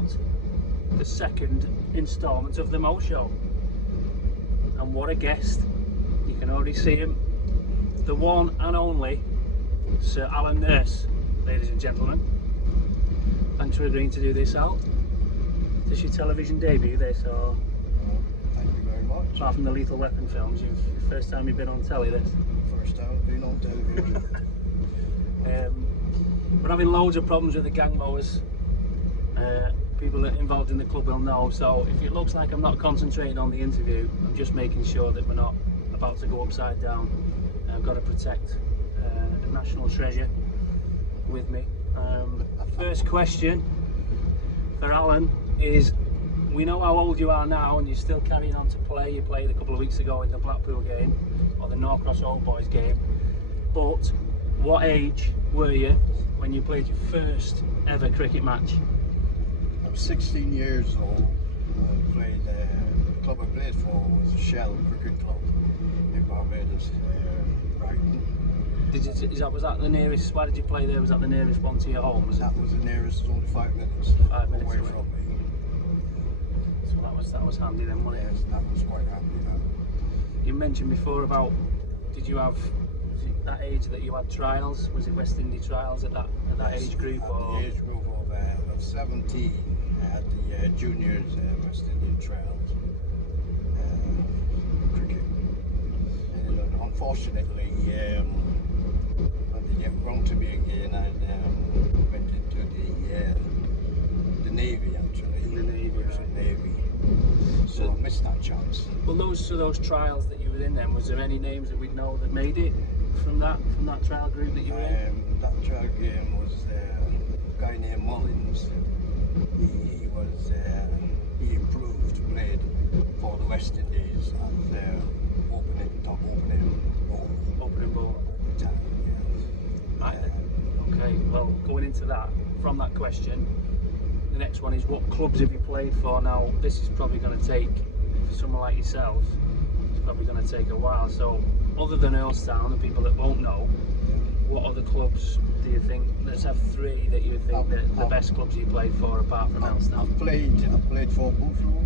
got the second instalment of the Mow Show. And what a guest. You can already see him. The one and only Sir Allan Nurse, ladies and gentlemen. Thanks for agreeing to do this, Al. Is this your television debut, this, or? Thank you very much. Apart from the Lethal Weapon films, first time you've been on telly, this? First time I've been on television. We're having loads of problems with the gang mowers. People that are involved in the club will know, so if it looks like I'm not concentrating on the interview, I'm just making sure that we're not about to go upside down. I've got to protect a national treasure with me. First question for Allan is, we know how old you are now and you're still carrying on to play. You played a couple of weeks ago in the Blackpool game, or the Norcross Old Boys game, but what age were you when you played your first ever cricket match? I was 16 years old. I played, the club I played for was the Shell Cricket Club in Barbados, Brighton. Was that the nearest? Why did you play there? Was that the nearest one to your home? That was the nearest, only 5 minutes, 5 minutes away away from me. So that was handy then, wasn't it? Yes, that was quite handy. You mentioned before about, did you have, was it that age that you had trials? Was it West Indies trials at that Yes, age group? at Or? the age group of 17, I had the juniors West Indian trials cricket. And unfortunately, when they get round to me again, I went into the Navy actually. In the Navy, right. Navy. So I missed that chance. Well, those trials that you were in then, was there any names that we'd know that made it from that trial group that you were in? That trial game was a guy named Mullins. He improved, played for the West Indies as top opening Ball. at the time. Yeah. Right then. Okay, well, going into that, from that question, the next one is, what clubs have you played for? Now, this is probably going to take, for someone like yourself, it's probably going to take a while. So, other than Earlstown, the people that won't know, what other clubs do you think? Let's have 3 that you think that the best clubs you played for, apart from Earlstown. I played for Buffalo.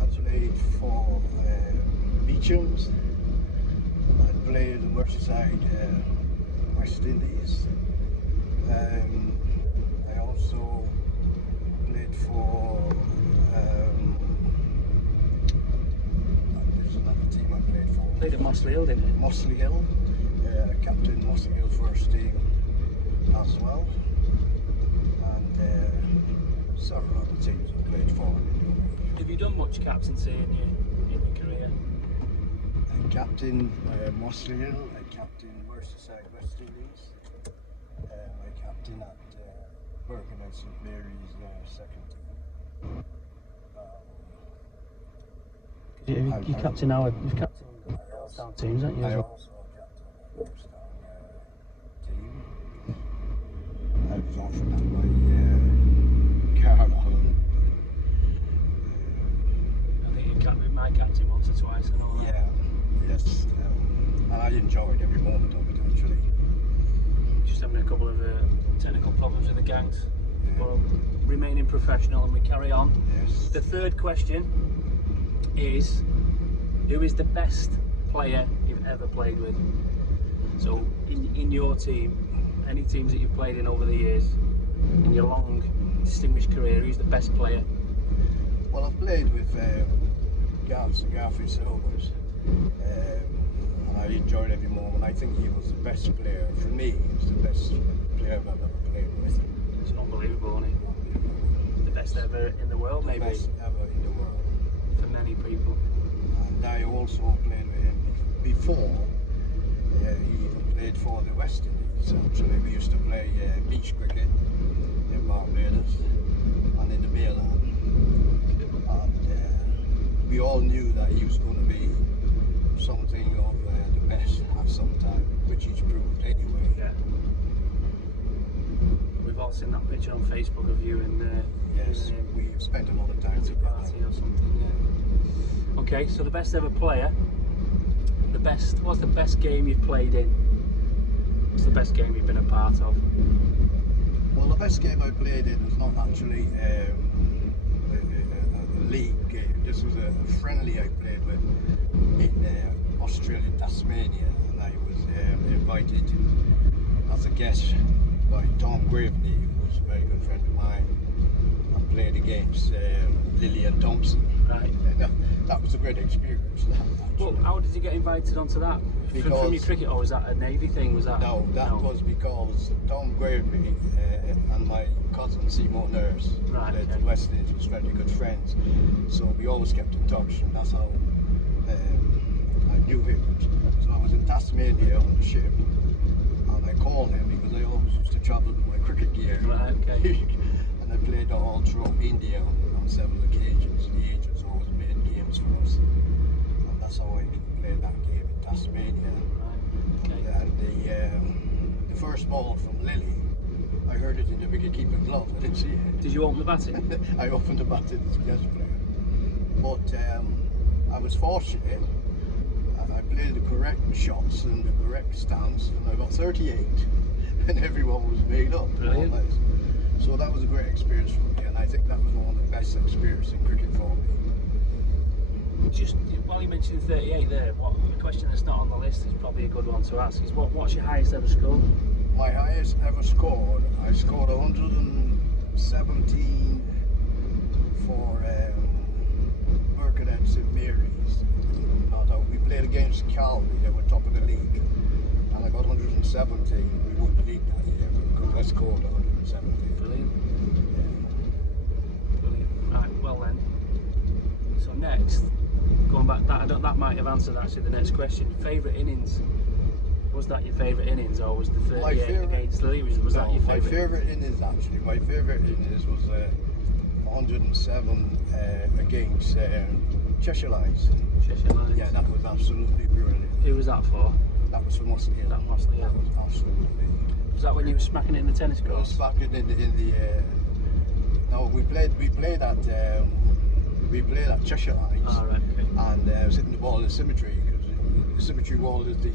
I played for Beecham's. I played in Merseyside, West Indies. I also played for. There's another team I played for. Played at Mossley Hill, didn't you? Mossley Hill. Captain Mossley Hill first team as well. And several other teams I played for. Have you done much captaincy in your career? I captained Mossley Hill, I captained Merseyside West Indies, I captained at Bergen and St Mary's second team. You captain now, you've captained Earlstown teams, haven't you? I also captained the Earlstown team. I was offered that by Carl Allen. I think you captained my captain once or twice and all that. Yeah, yes, and I enjoyed every moment of it actually. Just having a couple of technical problems with the gangs, but remaining professional, and we carry on. Yes. The third question is, who is the best player you've ever played with? So in your team, any teams that you've played in over the years, in your long distinguished career, who's the best player? Well, I've played with Garfield Silvers, and I enjoyed every moment. I think he was the best player. For me, he was the best player I've ever played with. It's unbelievable, isn't it? The best ever in the world, maybe? The best ever in the world. For many people. And I also played with him before he even played for the West Indies. Actually, we used to play beach cricket in Barbados and in the mainland. And we all knew that he was going to be something of the best at some time, which he's proved anyway. Yeah. We've all seen that picture on Facebook of you and yes, we spent a lot of time together. Party or something. Yeah. Okay, so the best ever player. What's the best game you've played in? What's the best game you've been a part of? Well, the best game I played in was not actually friendly I played with in Australia, Tasmania, and I was invited as a guest by Tom Graveney, who was a very good friend of mine. I played against Lillian Thompson. Right. And that was a great experience. Well, how did you get invited onto that? From your cricket, or was that a Navy thing? Was that? No, that was because Tom Graveney and my cousin Mow Nurse played for West Indies, was very good friends. So we always kept in touch, and that's how I knew him. So I was in Tasmania on the ship, and I called him because I always used to travel with my cricket gear. Right, okay. And I played all through India on several occasions. The agents always made games for us, and that's how I played that game in Tasmania. Right, okay. And the first ball from Lily, I heard it in the wicket-keeper glove. I didn't see it. Did you open the batting? I opened the batting as a guest player. But I was fortunate. I played the correct shots and the correct stance, and I got 38, and everyone was made up. Brilliant. So that was a great experience for me, and I think that was one of the best experiences in cricket for me. Just while you mentioned 38 there, a question that's not on the list is probably a good one to ask. Is what's your highest ever score? My highest ever scored, I scored 117 for Birkenhead St Mary's. We played against Calvi, they were top of the league, and I got 117. We won the league that year because I scored 117. Brilliant. Brilliant. Right, well then. So next, going back, that might have answered actually the next question. Favourite innings? Was that your favourite innings, or was the 38 against Lily? Was that your favourite? My favourite innings actually. My favourite innings was 107 against Cheshire Lions. Cheshire Lions. Yeah, that was absolutely brilliant. Who was that for? That was for Muscle Hill. That Muscle Hill. That was absolutely. Was that when you were smacking it in the tennis court? I was smacking in the. No, we played at Cheshire Lions. Oh, right, okay. And I was hitting the ball in the symmetry, because the symmetry wall is the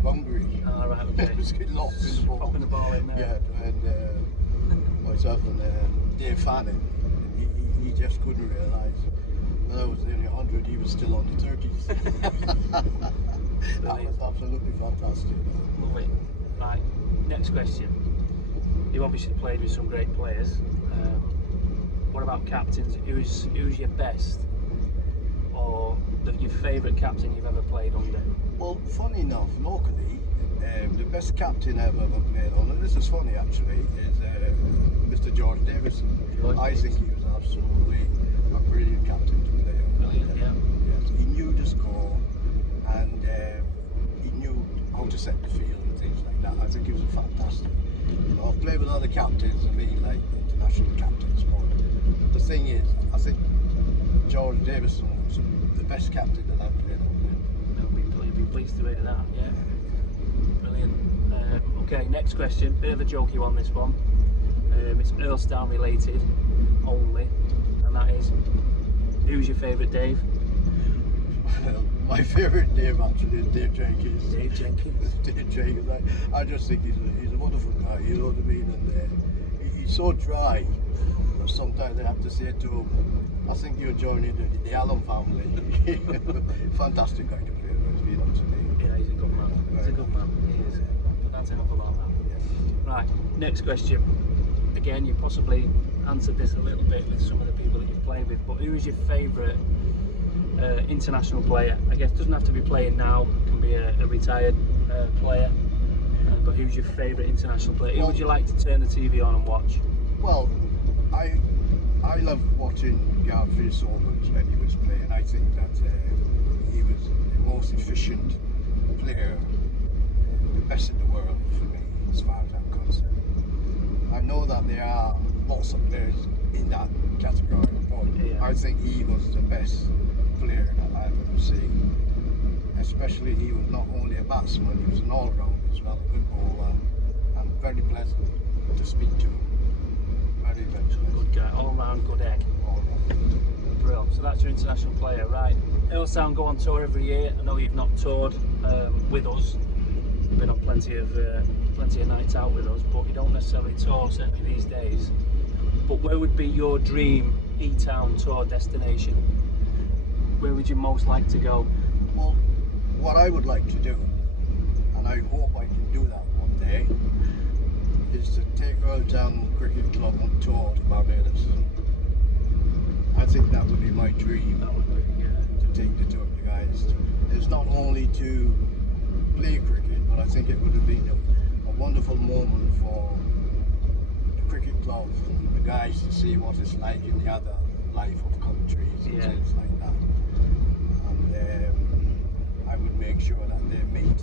boundary. Oh, right, okay. It was getting lost in the ball. Popping the ball in there. Yeah, and myself and Dave Fanning, he just couldn't realise. When I was nearly 100, he was still on the 30s. That was absolutely fantastic. Love it. Right, next question. You obviously played with some great players. What about captains? Who's your best, or your favourite captain you've ever played under? Well, funny enough, locally, the best captain I've ever played on, and this is funny actually, is Mr. George Davison. I think he was absolutely a brilliant captain to play on. Brilliant, yeah. Yes, he knew the score, and he knew how to set the field and things like that. I think he was fantastic. I've played with other captains, I mean, like international captains, but the thing is, I think George Davison was the best captain that I've played on. I'll be pleased to hear that, yeah. Brilliant. Okay, next question. Bit of a jokey one, this one. It's Earlstown related only, and that is, who's your favourite Dave? Well, my favourite Dave actually is Dave Jenkins. Dave Jenkins. Dave Jenkins. I just think he's a wonderful guy, you know what I mean? And he's so dry. Sometimes I have to say to him, I think you're joining the Allan family. Fantastic guy to play with, you know what I mean? Yeah, he's a good man. He's a good man. He is. But that's enough about that. Yeah. Right, next question. Again, you possibly answered this a little bit with some of the people that you've played with, but who is your favourite international player? I guess it doesn't have to be playing now, it can be a retired player. But who's your favourite international player? Who would you like to turn the TV on and watch? Well, I love watching Garfield Sobers when he was playing. I think that he was the most efficient player, the best in the world for me, as far as I'm concerned. I know that there are lots of players in that category, but Yeah. I think he was the best player that I've ever seen. Especially he was not only a batsman, he was an all-rounder as well, a good bowler, and very pleasant to speak to. Very, very pleasant. Good guy, all-round good egg. All-round. Brilliant. So that's your international player, right? Earlstown go on tour every year. I know you've not toured with us. You've been on plenty of nights out with us, but you don't necessarily tour, certainly these days. But where would be your dream E-Town tour destination? where would you most like to go? Well, what I would like to do, and I hope I can do that one day, is to take Earl Town Cricket Club on tour to Barbados. I think that would be my dream, That would be, yeah. to take the two of you guys. It's not only to play cricket, but I think it would have been a wonderful moment for the cricket club, the guys, to see what it's like in the other life of countries and Yeah. things like that. And I would make sure that they meet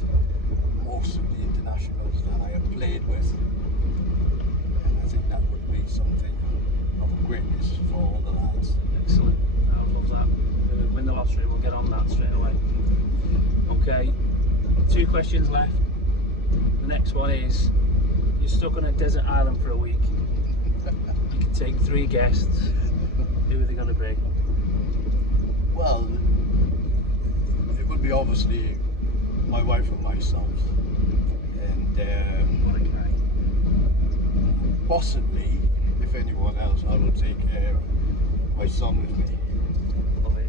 most of the internationals that I have played with. And I think that would be something of greatness for all the lads. Excellent. I would love that. We'll win the lottery, we'll get on that straight away. Okay, 2 questions left. The next one is, you're stuck on a desert island for a week. You can take 3 guests. Who are they going to be? Well, it would be obviously my wife and myself. And What a guy. possibly, if anyone else, I will take my son with me, Love it.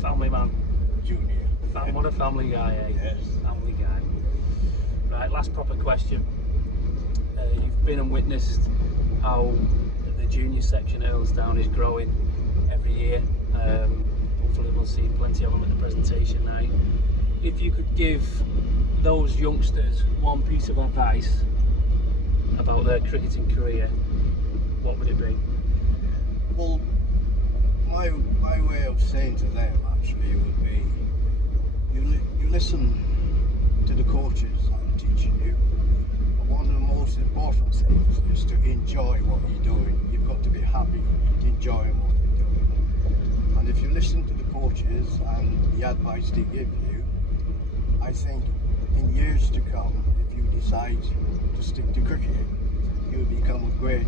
Family man. Junior. What a family guy, eh? Yes. Family guy. Right, last proper question. You've been and witnessed how the junior section at Earlstown is growing every year. Hopefully we'll see plenty of them at the presentation night. If you could give those youngsters one piece of advice about their cricketing career, what would it be? Well, my way of saying to them actually would be, you listen to the coaches that are teaching you. But one of the most important things is to enjoy what you're doing. You've got to be happy, enjoying what you're doing. And if you listen to the coaches and the advice they give you, I think in years to come, if you decide to stick to cricket, you'll become a great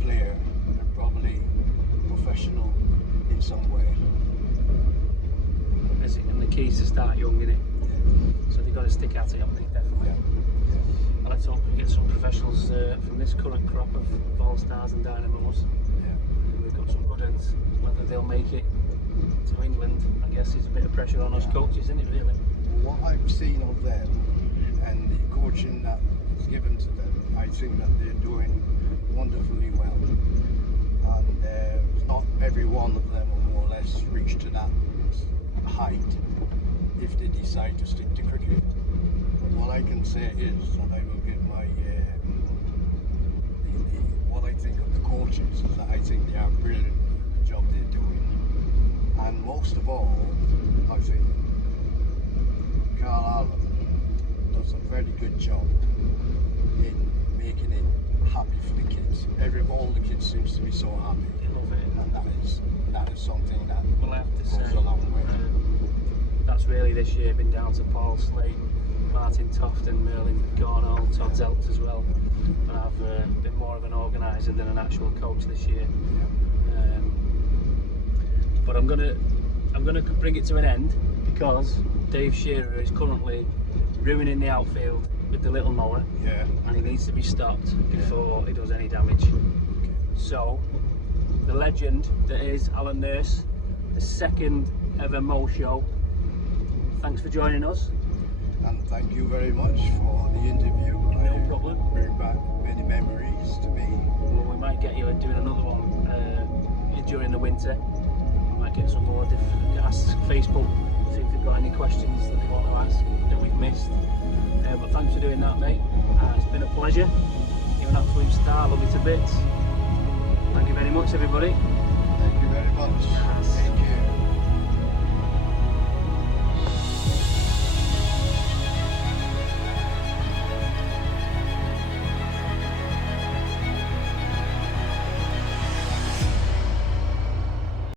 player and probably professional in some way. And the key is to start young, innit? So they've got to stick at it, I think, definitely. And let's hope we get some professionals from this current crop of All Stars and Dynamos. We've got some good ones. Whether they'll make it to England, I guess, is a bit of pressure on us coaches, isn't it, really? What I've seen of them and the coaching that is given to them, I think that they're doing wonderfully well. And not every one of them will more or less reach to that height if they decide to stick to cricket. But what I can say is that I will give my what I think of the coaches is that I think they are brilliant at the job they're doing. And most of all, I think Carl Allen does a very good job in making it happy for the kids. All the kids seems to be so happy, Love it. and that is something that Well, I have to goes say, a long way. that's really this year been down to Paul Slade, Martin Toft and Merlin Gornall, Todd Zelt as well. But I've been more of an organiser than an actual coach this year. But I'm gonna bring it to an end because Dave Shearer is currently ruining the outfield with the little mower, and he needs to be stopped before he does any damage. So the legend that is Allan Nurse, the 2nd ever Mow Show, thanks for joining us. And thank you very much for the interview. No problem. Bring back many memories to me. Well, we might get you doing another one during the winter. We might get some more ask Facebook, see if they've got any questions that they want to ask that we've missed. But thanks for doing that, mate. It's been a pleasure. You're an absolute star. Love you to bits. Thank you very much, everybody. Thank you very much. Take care.